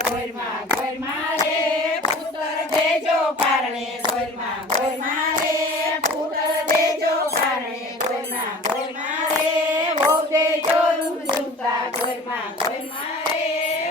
ગોરમાં ગોરમાં રે પુત્ર દેજો પારણે ગોરમાં ગોરમાં રે પુત્ર દેજો પારણે ગોરમાં ગોરમાં રે હો દેજો રૂમ ઝુમતા ગોરમાં ગોરમાં રે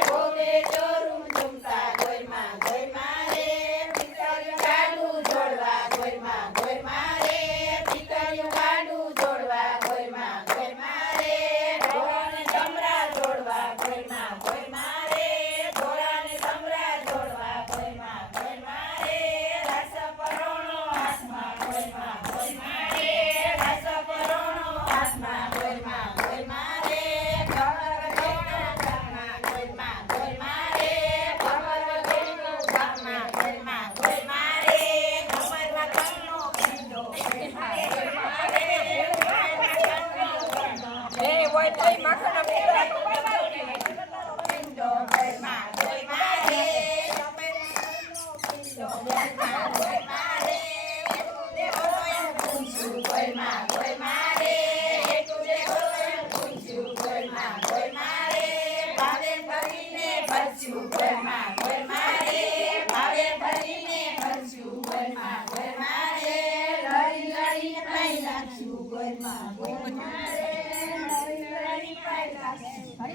હો દેજો રૂમ ઝુમતા ગોરમાં ગોરમાં રે પિતળિયું ગાડું જોડવા ગોરમાં ગોરમાં રે પિતળિયું ગાડું જોડવા ગોરમાં ગોરમાં રે ઢોરાને ચમરા જોડવા ગોરમાં ગોરમાં રે ઢોરાને ચમરા જોડવા ગોરમાં ગોરમાં રે રસ પરોણો હાથમાં ગોરમાં ગોરમાં રે રસ પરોણો હાથમાં ગોરમાં ગોરમાં રે કમર ગોણો ગામમાં ગોરમાં ગોરમાં રે કમર ગોણો ગામમાં ગોરમાં ગોરમાં રે કમરમાં ગોણો ગંડો ગોરમાં રે એ હોય તોય માખણ પીવડાવ. પિંડો ગોરમાં ગોરમાં રે પિંડો ગોરમાં ગોરમાં રે દેવો એમ પૂછ્યું ગોરમાં ગોરમાં રે એટલું દેવો એમ પૂછ્યું ગોરમાં ગોરમાં રે ભાવે ભરીને ભરસ્યું ગોરમાં ગોરમાં રે ભાવે ભરીને ભરસ્યું ગોરમાં ગોરમાં રે લડી લડીને પાઈ નાખ્યું ગોરમાં ગોરમાં રે લડી લડીને પાઈ નાખ્યું